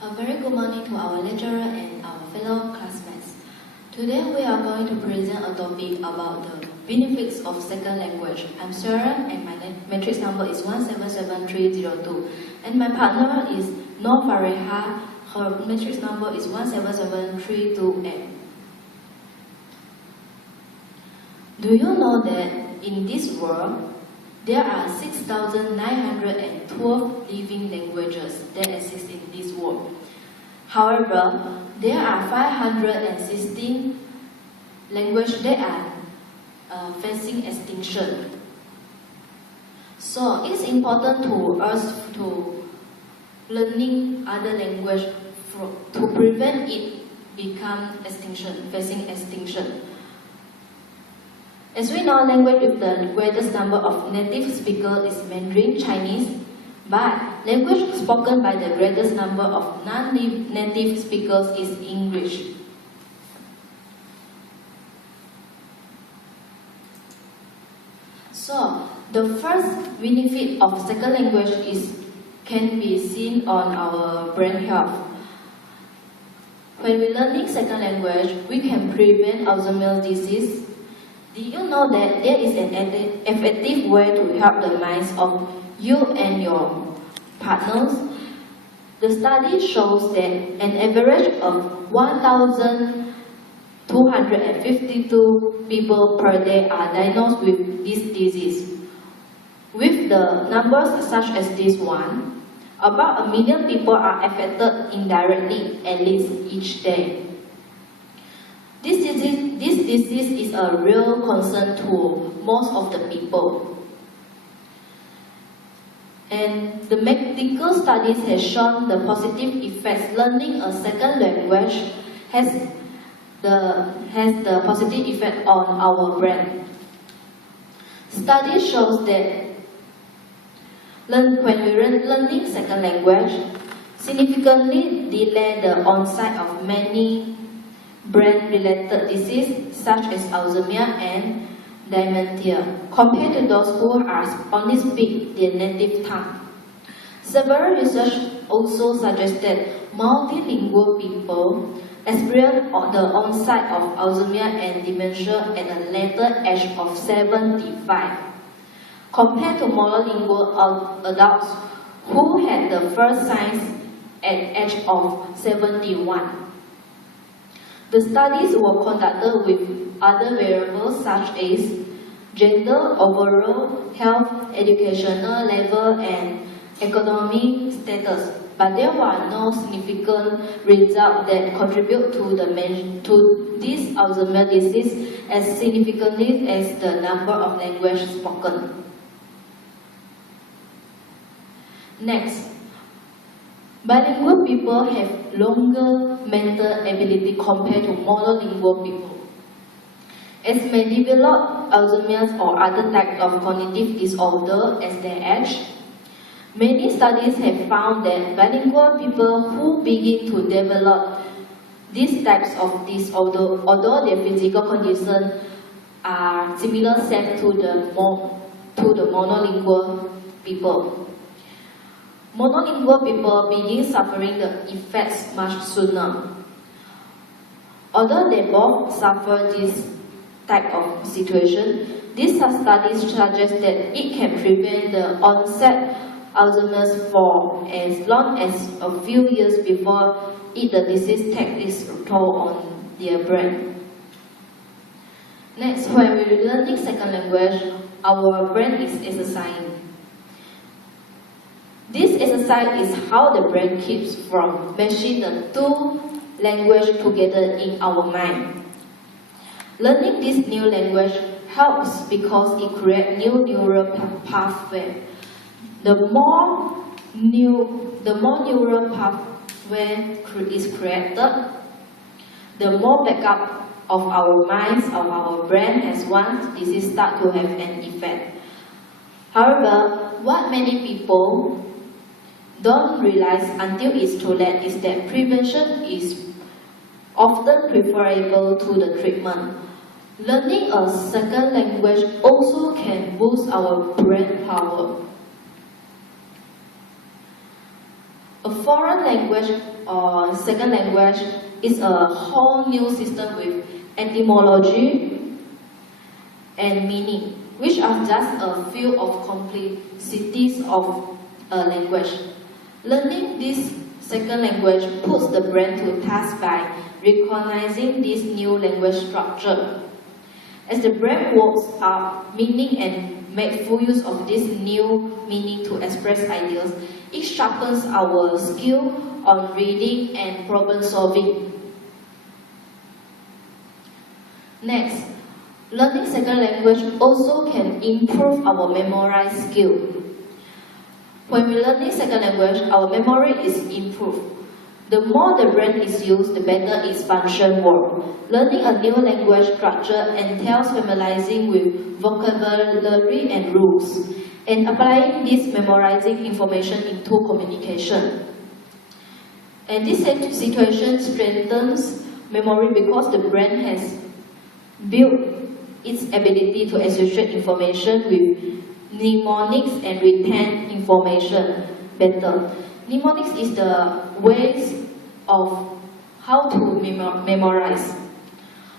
A very good morning to our lecturer and our fellow classmates. Today we are going to present a topic about the benefits of second language. I'm Sarah and my matrix number is 177302. And my partner is Noor Fareha. Her matrix number is 177328. Do you know that in this world, there are 6,912 living languages that exist in this world. However, there are 516 languages that are facing extinction. So it's important to us to learning other language to prevent it facing extinction. As we know, language with the greatest number of native speakers is Mandarin Chinese, but language spoken by the greatest number of non-native speakers is English. So, the first benefit of second language can be seen on our brain health. When we learning second language, we can prevent Alzheimer's disease. Did you know that there is an effective way to help the minds of you and your partners? The study shows that an average of 1,252 people per day are diagnosed with this disease. With the numbers such as this one, about 1 million people are affected indirectly at least each day. This disease is a real concern to most of the people. And the medical studies have shown the positive effects learning a second language has the positive effect on our brain. Study shows that when we learning second language, significantly delay the onset of many brain-related diseases such as Alzheimer's and dementia, compared to those who only speak their native tongue. Several research also suggested multilingual people experience the onset of Alzheimer's and dementia at a later age of 75, compared to monolingual adults who had the first signs at age of 71. The studies were conducted with other variables such as gender, overall health, educational level, and economic status, but there were no significant results that contribute to this Alzheimer's disease as significantly as the number of languages spoken. Next, bilingual people have longer mental ability compared to monolingual people. As may develop Alzheimer's or other types of cognitive disorder as they age, many studies have found that bilingual people who begin to develop these types of disorder, although their physical conditions are similar same to the monolingual people. Monolingual people begin suffering the effects much sooner. Although they both suffer this type of situation, these studies suggest that it can prevent the onset Alzheimer's for as long as a few years before the disease takes its toll on their brain. Next, when we're learning second language, our brain is exercising. This exercise is how the brain keeps from meshing the two languages together in our mind. Learning this new language helps because it creates new neural pathways. The more neural pathway is created, the more backup of our minds, of our brain has once disease start to have an effect. However, what many people don't realize until it's too late is that prevention is often preferable to the treatment. Learning a second language also can boost our brain power. A foreign language or second language is a whole new system with etymology and meaning, which are just a few of complexities of a language. Learning this second language puts the brain to task by recognizing this new language structure. As the brain works out meaning and makes full use of this new meaning to express ideas, it sharpens our skill on reading and problem solving. Next, learning second language also can improve our memory skill. When we learn second language, our memory is improved. The more the brain is used, the better its function works. Learning a new language structure entails familiarizing with vocabulary and rules, and applying this memorizing information into communication. And this situation strengthens memory because the brain has built its ability to associate information with mnemonics and retain information better. Mnemonics is the ways of how to memorize.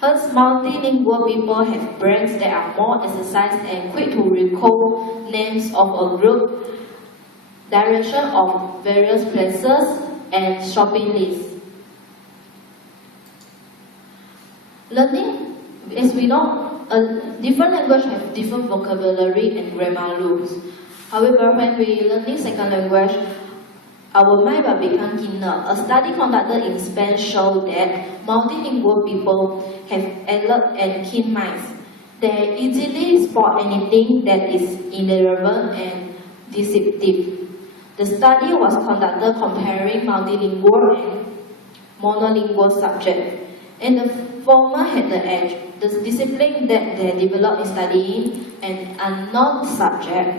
Hence, multilingual people have brains that are more exercised and quick to recall names of a group, direction of various places, and shopping lists. Learning, as we know, different language have different vocabulary and grammar rules. However, when we learning second language, our mind will become keener. A study conducted in Spain showed that multilingual people have alert and keen minds. They easily spot anything that is irrelevant and deceptive. The study was conducted comparing multilingual and monolingual subjects, and the former had the edge. The discipline that they developed in studying an unknown subject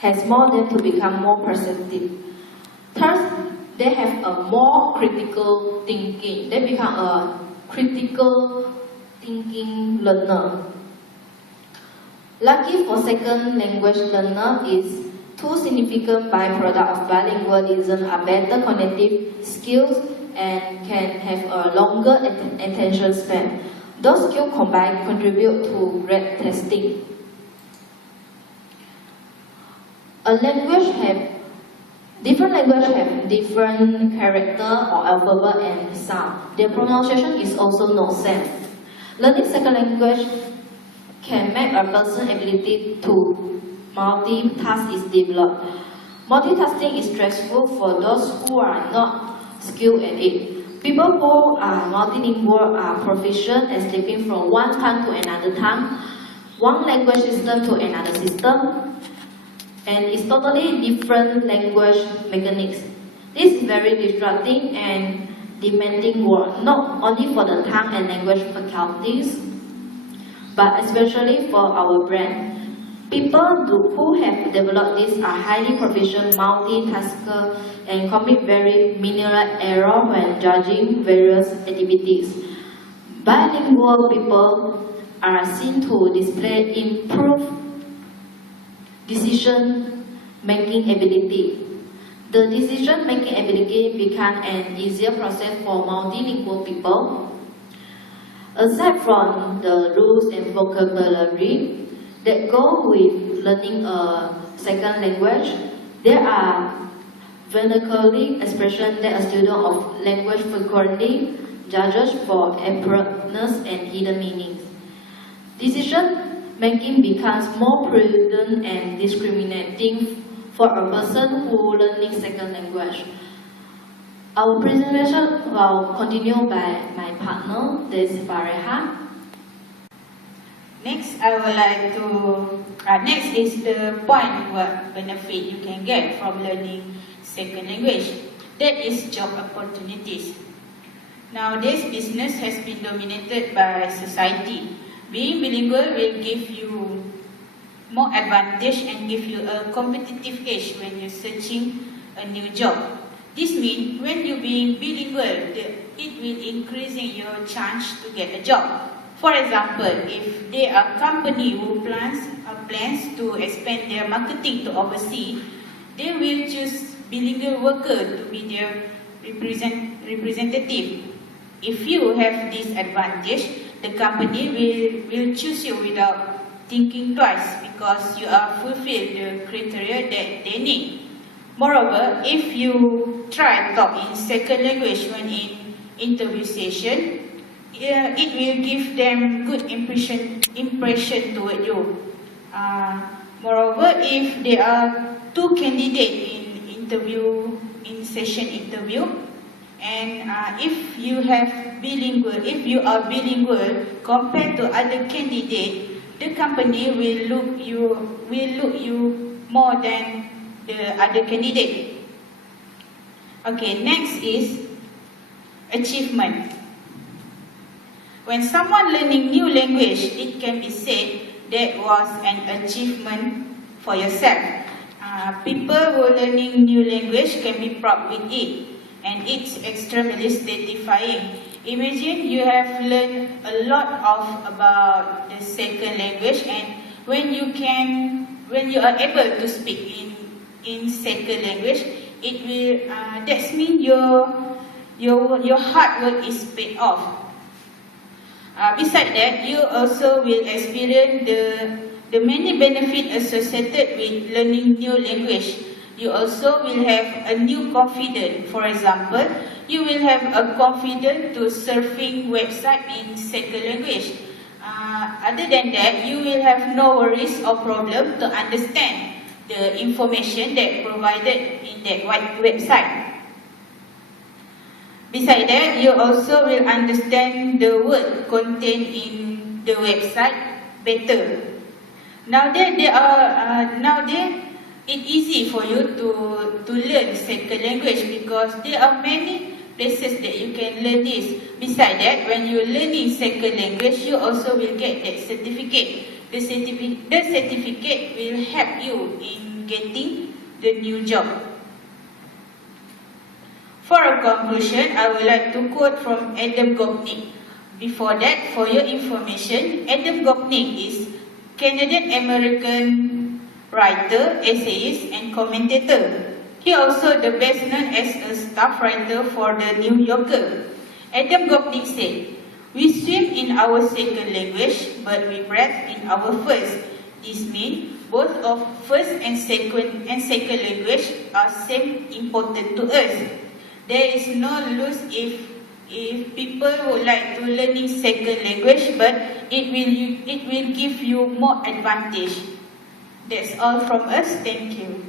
has more them to become more perceptive. Thus, they have a more critical thinking. They become a critical thinking learner. Lucky for second language learner is two significant byproducts of bilingualism are better cognitive skills and can have a longer attention span. Those skills combined contribute to great testing. Different languages have different character or alphabet and sound. Their pronunciation is also not same. Learning second language can make a person's ability to multitask is developed. Multitasking is stressful for those who are not skilled at it. People who are multilingual are proficient at slipping from one tongue to another tongue, one language system to another system, and it's totally different language mechanics. This is very disrupting and demanding work, not only for the tongue and language faculties, but especially for our brain. People who have developed this are highly proficient multitaskers and commit very minimal error when judging various activities. Bilingual people are seen to display improved decision-making ability. The decision-making ability becomes an easier process for multilingual people. Aside from the rules and vocabulary that go with learning a second language, there are vernacular expressions that a student of language frequently judges for appropriateness and hidden meanings. Decision-making becomes more prudent and discriminating for a person who learns second language. Our presentation will continue by my partner, Desi Pareha. Next, I would like to. Next is the point what benefit you can get from learning second language. That is job opportunities. Nowadays, business has been dominated by society. Being bilingual will give you more advantage and give you a competitive edge when you're searching a new job. This means when you being bilingual, it will increasing your chance to get a job. For example, if there are company who plans to expand their marketing to overseas, they will choose bilingual worker to be their representative. If you have this advantage, the company will choose you without thinking twice because you are fulfill the criteria that they need. Moreover, if you try talk in second language when in interview session, it will give them good impression toward you. Moreover, if there are two candidates in session interview, and if you are bilingual compared to other candidate, the company will look you more than the other candidate. Okay, next is achievement. When someone learning new language, it can be said that was an achievement for yourself. People who learning new language can be proud with it, and it's extremely satisfying. Imagine you have learned a lot about the second language, and when you are able to speak in second language, it will that means your hard work is paid off. Besides that, you also will experience the many benefits associated with learning new language. You also will have a new confidence. For example, you will have a confidence to surfing website in second language. Other than that, you will have no worries or problem to understand the information that provided in that website. Besides that, you also will understand the word contained in the website better. Nowadays, it's easy for you to learn second language because there are many places that you can learn this. Besides that, when you learning second language, you also will get that certificate. The certificate will help you in getting the new job. For a conclusion, I would like to quote from Adam Gopnik. Before that, for your information, Adam Gopnik is Canadian-American writer, essayist, and commentator. He also the best known as a staff writer for the New Yorker. Adam Gopnik said, "We swim in our second language, but we breathe in our first. This means both of first and second language are same important to us. There is no lose if people would like to learning second language, but it will give you more advantage." That's all from us. Thank you.